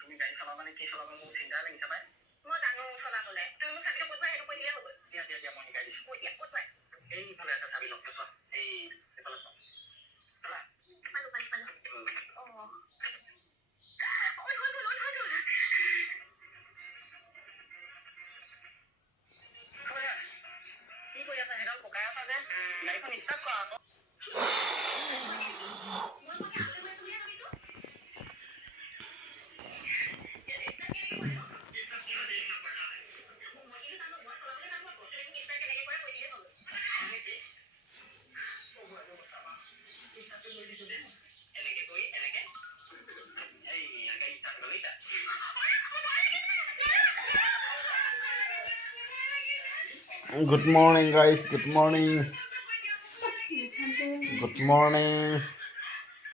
তুমি গাড়ী চলাবা নে কি চলাবা মোৰ চিন্তা লাগিছে পাই দিয়া মই শিকাই দিছোঁ এইফালে এটা চাবি লগ চোৱা এইফালে চোৱা কি কৰি আছা সেইডাল পকাই আছা যে গাড়ীখন ষ্টাৰ্ট কৰা আকৌ এনেকে কৰি এনেকে এই গাড়ী ষ্টাৰ্ট কৰিছা Good morning guys, good morning. Good morning.